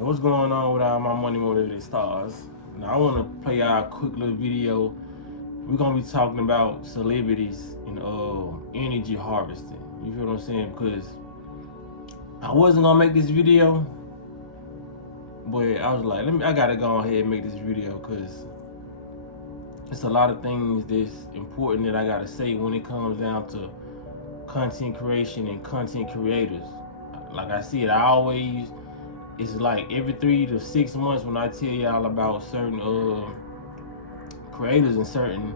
Hey, what's going on with all my money motivated stars? Now I want to play y'all a quick little video. We're gonna be talking about celebrities and energy harvesting. You feel what I'm saying? Because I wasn't gonna make this video, but I was like, I gotta go ahead and make this video because it's a lot of things that's important that I gotta say when it comes down to content creation and content creators. Like I said, I always it's like every 3 to 6 months when I tell y'all about certain creators and certain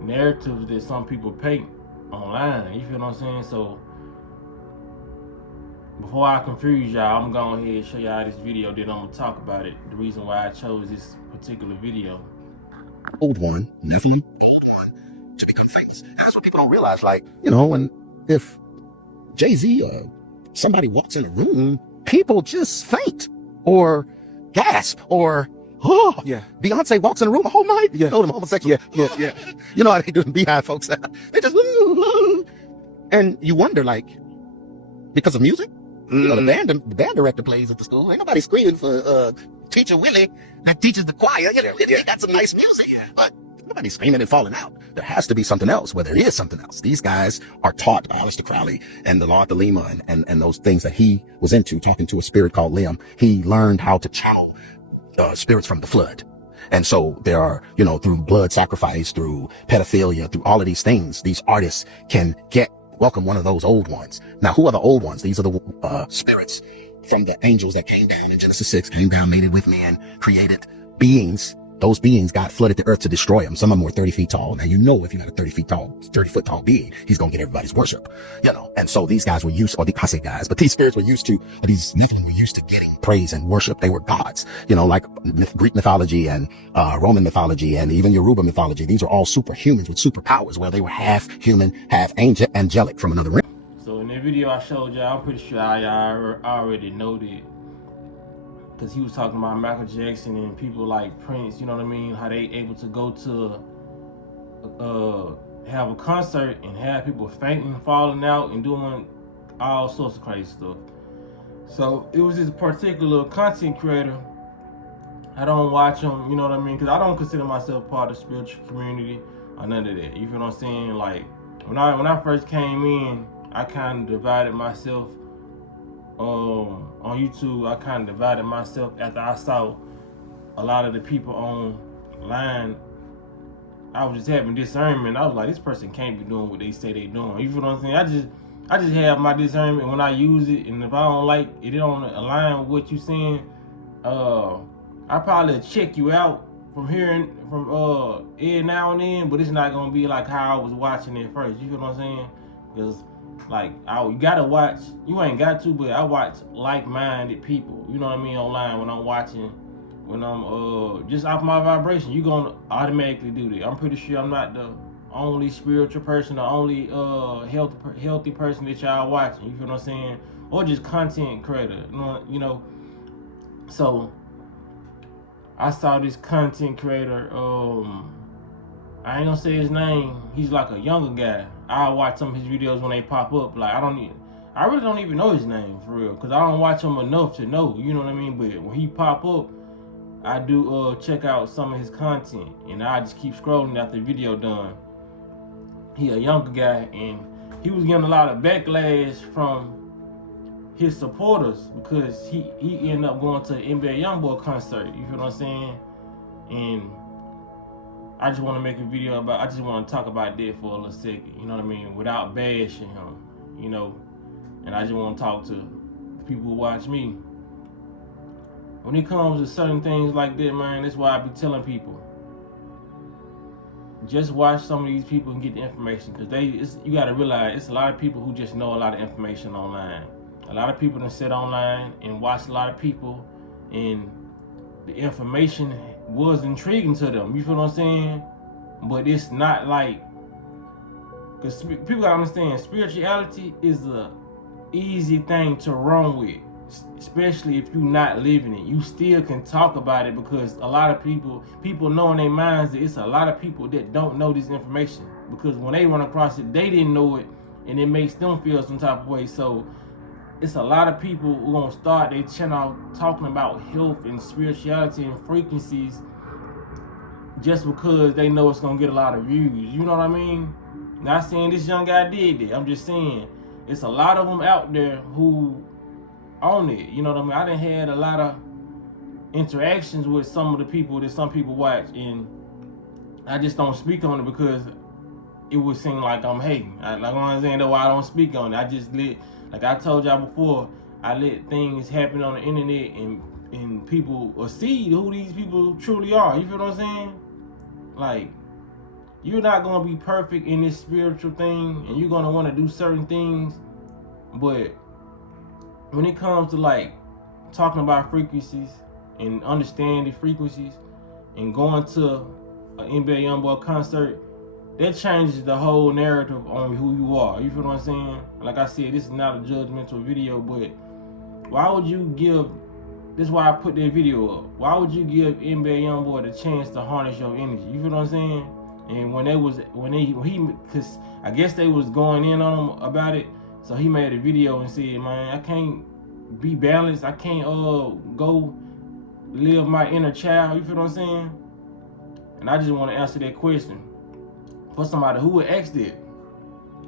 narratives that some people paint online. You feel what I'm saying? So before I confuse y'all, I'm going ahead and show y'all this video. Then I'm gonna talk about it. The reason why I chose this particular video. Old one, Nephilim, old one, to become famous. That's what people don't realize. Like, when if Jay-Z or somebody walks in a room, people just faint or gasp or Beyonce walks in a room, oh my, them homosexual. Yeah. You know how they do the Beehive folks. They just, and you wonder, like, because of music. The band director plays at the school. Ain't nobody screaming for Teacher Willie that teaches the choir. They got some nice music, but nobody's screaming and falling out. There has to be something else, where there is something else. These guys are taught by Aleister Crowley and the Law of the Lima and those things that he was into, talking to a spirit called Liam. He learned how to channel spirits from the flood. And so there are, through blood sacrifice, through pedophilia, through all of these things, these artists can welcome one of those old ones. Now, who are the old ones? These are the spirits from the angels that came down in Genesis 6, came down, mated with men, created beings. Those beings got flooded the earth to destroy them. Some of them were 30 feet tall. Now, if you got a 30 foot tall being, he's going to get everybody's worship, And so these guys were used, I say guys, but these spirits were used to, these Nephilim were used to getting praise and worship. They were gods, like Greek mythology and Roman mythology and even Yoruba mythology. These are all superhumans with superpowers, where they were half human, half angelic from another realm. So in that video I showed y'all, I'm pretty sure y'all already know that, because he was talking about Michael Jackson and people like Prince, you know what I mean, how they able to go to have a concert and have people fainting, falling out, and doing all sorts of crazy stuff. So it was this particular content creator. I don't watch him, you know what I mean, because I don't consider myself part of the spiritual community or none of that. You feel what I'm saying? Like when I first came in, I kind of divided myself on YouTube. I kind of divided myself after I saw a lot of the people online. I was just having discernment. I was like, this person can't be doing what they say they doing. You feel what I'm saying? I just have my discernment when I use it, and if I don't like it, don't align with what you saying, I probably check you out from hearing from every now and then, but it's not gonna be like how I was watching it first. You feel what I'm saying? Because you gotta watch. You ain't got to, but I watch like-minded people. You know what I mean? Online when I'm watching, when I'm just off my vibration, you gonna automatically do that. I'm pretty sure I'm not the only spiritual person, the only healthy person that y'all watching. You feel what I'm saying? Or just content creator. So I saw this content creator. I ain't gonna say his name. He's like a younger guy. I watch some of his videos when they pop up. Like I really don't even know his name for real, cause I don't watch him enough to know. You know what I mean? But when he pop up, I do check out some of his content, and I just keep scrolling after the video done. He a younger guy, and he was getting a lot of backlash from his supporters because he ended up going to the NBA YoungBoy concert. You feel what I'm saying? And I just want to make a video I just want to talk about that for a little second, you know what I mean, without bashing him, and I just want to talk to the people who watch me. When it comes to certain things like that, man, that's why I be telling people, just watch some of these people and get the information, because you got to realize it's a lot of people who just know a lot of information online. A lot of people that sit online and watch a lot of people, and the information was intriguing to them. You feel what I'm saying? But it's not like, because people gotta understand, spirituality is a easy thing to run with, especially if you're not living it. You still can talk about it, because a lot of people know in their minds that it's a lot of people that don't know this information, because when they run across it, they didn't know it, and it makes them feel some type of way. So it's a lot of people who gonna start their channel talking about health and spirituality and frequencies just because they know it's gonna get a lot of views. You know what I mean? Not saying this young guy did that. I'm just saying it's a lot of them out there who own it. You know what I mean? I done had a lot of interactions with some of the people that some people watch, and I just don't speak on it because it would seem like I'm hating. Like I'm saying, that's why I don't speak on it. I just let, like I told y'all before, I let things happen on the internet, and people will see who these people truly are. You feel what I'm saying? Like, you're not gonna be perfect in this spiritual thing, and you're gonna want to do certain things, but when it comes to like talking about frequencies and understanding frequencies and going to an NBA YoungBoy concert, that changes the whole narrative on who you are. You feel what I'm saying? Like I said, this is not a judgmental video, but why would you give, this is why I put that video up, why would you give NBA YoungBoy the chance to harness your energy? You feel what I'm saying? And because I guess they was going in on him about it, so he made a video and said, man, I can't be balanced, I can't go live my inner child. You feel what I'm saying? And I just want to answer that question for somebody who would ask that.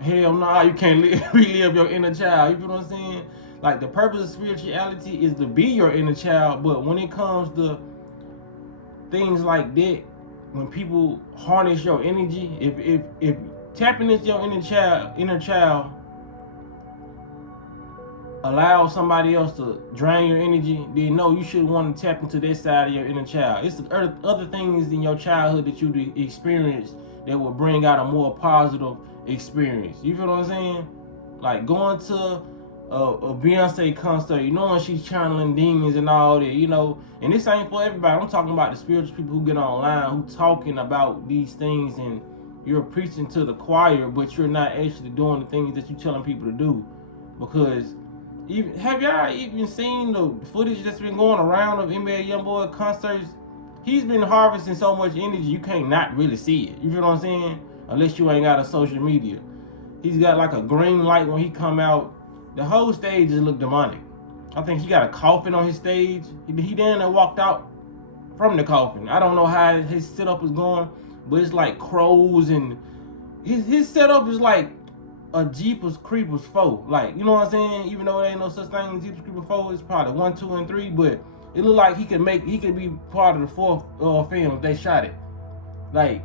Hell no, you can't relive your inner child. You feel what I'm saying? Like, the purpose of spirituality is to be your inner child, but when it comes to things like that, when people harness your energy, if tapping into your inner child allow somebody else to drain your energy, then no, you should want to tap into that side of your inner child. It's the other things in your childhood that you experienced that will bring out a more positive experience. You feel what I'm saying? Like going to a Beyonce concert, you know, when she's channeling demons and all that, you know, and this ain't for everybody. I'm talking about the spiritual people who get online, who talking about these things, and you're preaching to the choir, but you're not actually doing the things that you're telling people to do. Because have y'all even seen the footage that's been going around of NBA YoungBoy concerts? He's been harvesting so much energy, you can't not really see it. You feel what I'm saying? Unless you ain't got a social media. He's got like a green light when he come out. The whole stage just look demonic. I think he got a coffin on his stage. He then walked out from the coffin. I don't know how his setup is going, but it's like crows, and his setup is like a Jeepers Creepers 4. Like, you know what I'm saying? Even though there ain't no such thing as Jeepers Creepers 4, it's probably 1, 2, and 3, but it looked like he could be part of the fourth film if they shot it. Like,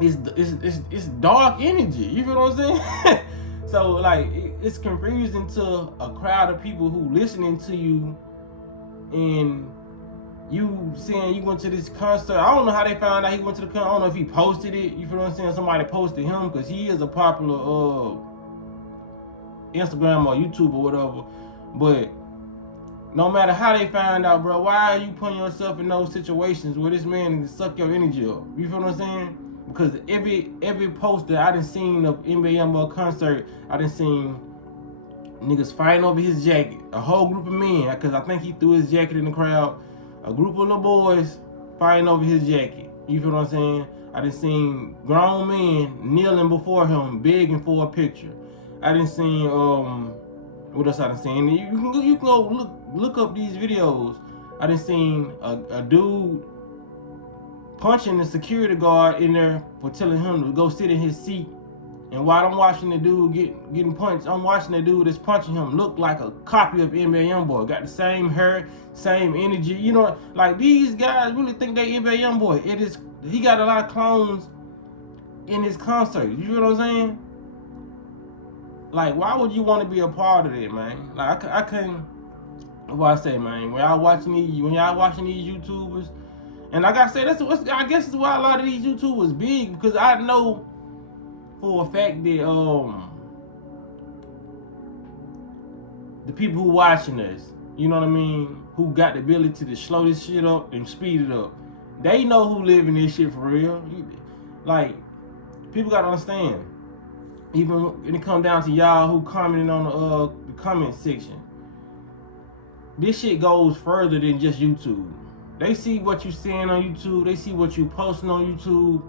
it's dark energy. You feel what I'm saying? So like, it's confusing to a crowd of people who listening to you, and you saying you went to this concert. I don't know how they found out he went to the concert. I don't know if he posted it. You feel what I'm saying? Somebody posted him, because he is a popular Instagram or YouTube or whatever. But no matter how they find out, bro, why are you putting yourself in those situations where this man can suck your energy up? You feel what I'm saying? Because every post that I done seen of NBA YoungBoy concert, I done seen niggas fighting over his jacket. A whole group of men, because I think he threw his jacket in the crowd. A group of little boys fighting over his jacket. You feel what I'm saying? I done seen grown men kneeling before him, begging for a picture. I done seen what else I done seen? You can go look up these videos. I done seen a dude punching the security guard in there for telling him to go sit in his seat. And while I'm watching the dude getting punched, I'm watching the dude that's punching him look like a copy of NBA YoungBoy. Got the same hair, same energy. You know, like, these guys really think they NBA YoungBoy. He got a lot of clones in his concert. You know what I'm saying? Like, why would you want to be a part of it, man? Like, I couldn't. What I say, man? When y'all watching these YouTubers, and like I said, I guess that's why a lot of these YouTubers big, because I know for a fact that the people who watching us, you know what I mean, who got the ability to slow this shit up and speed it up, they know who living this shit for real. Like, people gotta understand. Even when it come down to y'all who commenting on the comment section, this shit goes further than just YouTube. They see what you saying on YouTube. They see what you posting on YouTube.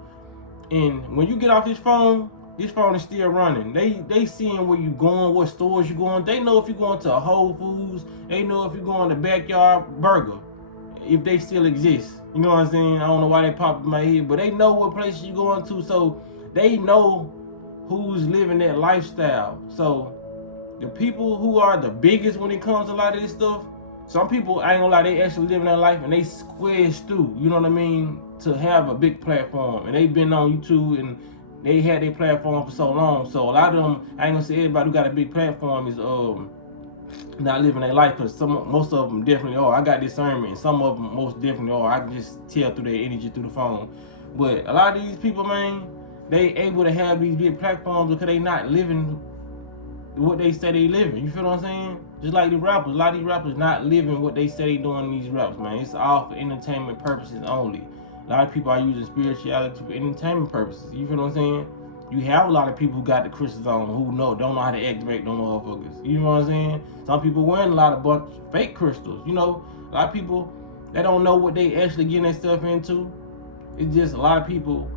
And when you get off this phone, This phone is still running. They seeing where you going, what stores you going. They know if you're going to Whole Foods. They know if you're going to Backyard Burger, if they still exist. You know what I'm saying? I don't know why they popped in my head, but they know what places you going to, so they know who's living that lifestyle. So the people who are the biggest when it comes to a lot of this stuff, some people, I ain't gonna lie, they actually living their life and they squeeze through, you know what I mean, to have a big platform. And they've been on YouTube and they had their platform for so long. So a lot of them, I ain't gonna say everybody who got a big platform is not living their life, because most of them definitely are. I got discernment, and some of them most definitely are. I can just tell through their energy through the phone. But a lot of these people, man, they able to have these big platforms because they not living what they say they living. You feel what I'm saying? Just like the rappers, a lot of these rappers not living what they say they doing in these raps, man. It's all for entertainment purposes only. A lot of people are using spirituality for entertainment purposes. You feel what I'm saying? You have a lot of people who got the crystals on who don't know how to activate them motherfuckers. You know what I'm saying? Some people wearing a lot of bunch of fake crystals. You know, a lot of people, they don't know what they actually getting themselves into. It's just a lot of people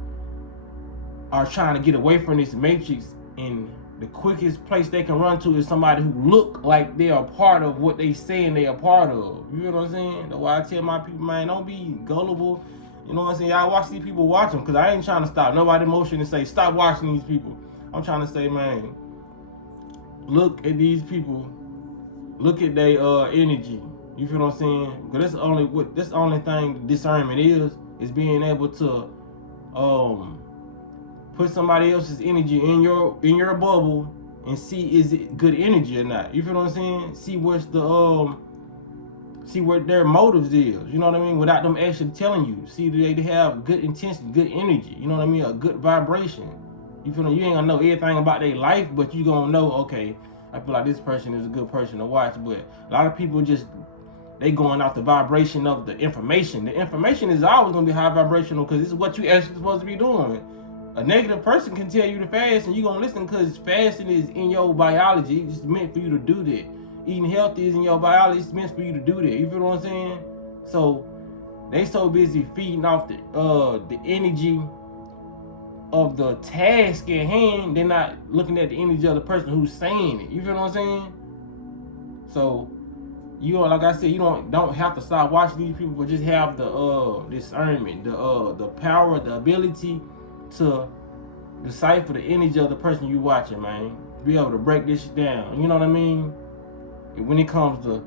are trying to get away from this matrix, and the quickest place they can run to is somebody who look like they are part of what they saying they are part of. You know what I'm saying? That's why I tell my people, man, don't be gullible. You know what I'm saying? Y'all watch these people watch them, because I ain't trying to stop nobody motion and say, stop watching these people. I'm trying to say, man, look at these people. Look at their energy. You feel what I'm saying? Because that's the only thing discernment is being able to put somebody else's energy in your bubble and see is it good energy or not. You feel what I'm saying? See what's the see what their motives is. You know what I mean? Without them actually telling you. See, do they have good intention, good energy? You know what I mean? A good vibration. You feel me? You ain't gonna know everything about their life, but you gonna know, okay, I feel like this person is a good person to watch. But a lot of people just, they going off the vibration of the information. The information is always gonna be high vibrational, because this is what you actually supposed to be doing. A negative person can tell you to fast and you gonna listen, because fasting is in your biology. It's meant for you to do that. Eating healthy is in your biology. It's meant for you to do that. You feel what I'm saying? So they so busy feeding off the energy of the task at hand, they're not looking at the energy of the person who's saying it. You feel what I'm saying? So you know, like I said, you don't have to stop watching these people, but just have the discernment, the power, the ability to decipher the energy of the person you watching, man. Be able to break this shit down. You know what I mean? When it comes to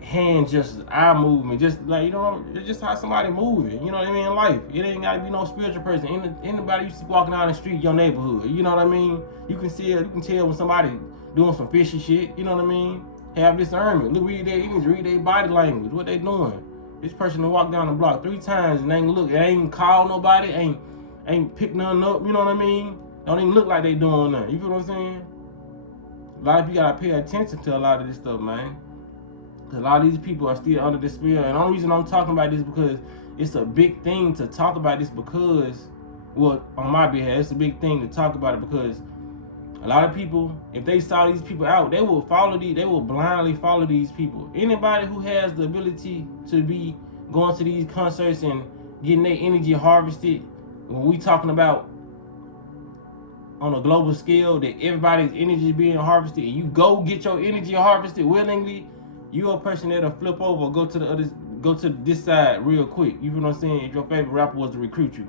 hand gestures, eye movement, just like, you know, it's just how somebody moving. You know what I mean? In life, it ain't gotta be no spiritual person. Anybody you see walking down the street, your neighborhood. You know what I mean? You can see it. You can tell when somebody doing some fishy shit. You know what I mean? Have discernment. Look, read their energy, read their body language, what they doing. This person to walk down the block 3 times and ain't look, ain't call nobody, ain't pick nothing up. You know what I mean? Don't even look like they doing nothing. You feel what I'm saying? A lot of people gotta pay attention to a lot of this stuff, man. Cause a lot of these people are still under the spell. And the only reason I'm talking about this because it's a big thing to talk about this, because, well, on my behalf, it's a big thing to talk about it, because a lot of people, if they saw these people out, they will blindly follow these people. Anybody who has the ability to be going to these concerts and getting their energy harvested, when we talking about on a global scale that everybody's energy is being harvested, and you go get your energy harvested willingly, you're a person that'll flip over, go to this side real quick. You feel what I'm saying? If your favorite rapper was to recruit you.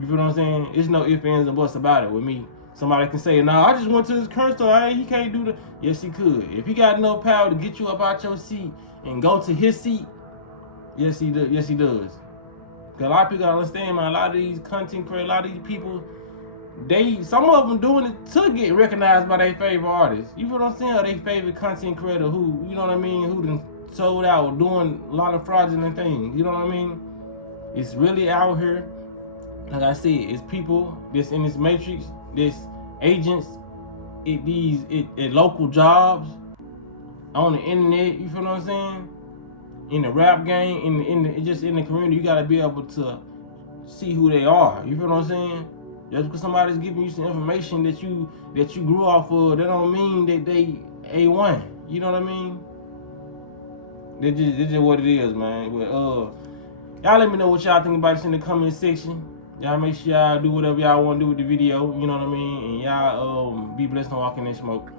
You feel what I'm saying? It's no ifs, ands, and buts about it with me. Somebody can say, nah, I just went to this concert, he can't do that. Yes, he could. If he got enough power to get you up out your seat and go to his seat, yes, he does. Yes, he does. Because a lot of people gotta understand, man, a lot of these content creators, a lot of these people, some of them doing it to get recognized by their favorite artists. You feel what I'm saying? Or their favorite content creator who, you know what I mean, who done sold out, doing a lot of fraudulent things. You know what I mean? It's really out here. Like I said, it's people that's in this matrix, there's agents at local jobs, on the internet. You feel what I'm saying? In the rap game, just in the community, you gotta be able to see who they are. You feel what I'm saying? Just because somebody's giving you some information that you grew off of, that don't mean that they A1. You know what I mean? That's just what it is, man. But y'all let me know what y'all think about this in the comment section. Y'all make sure y'all do whatever y'all want to do with the video. You know what I mean? And y'all be blessed on walking in smoke.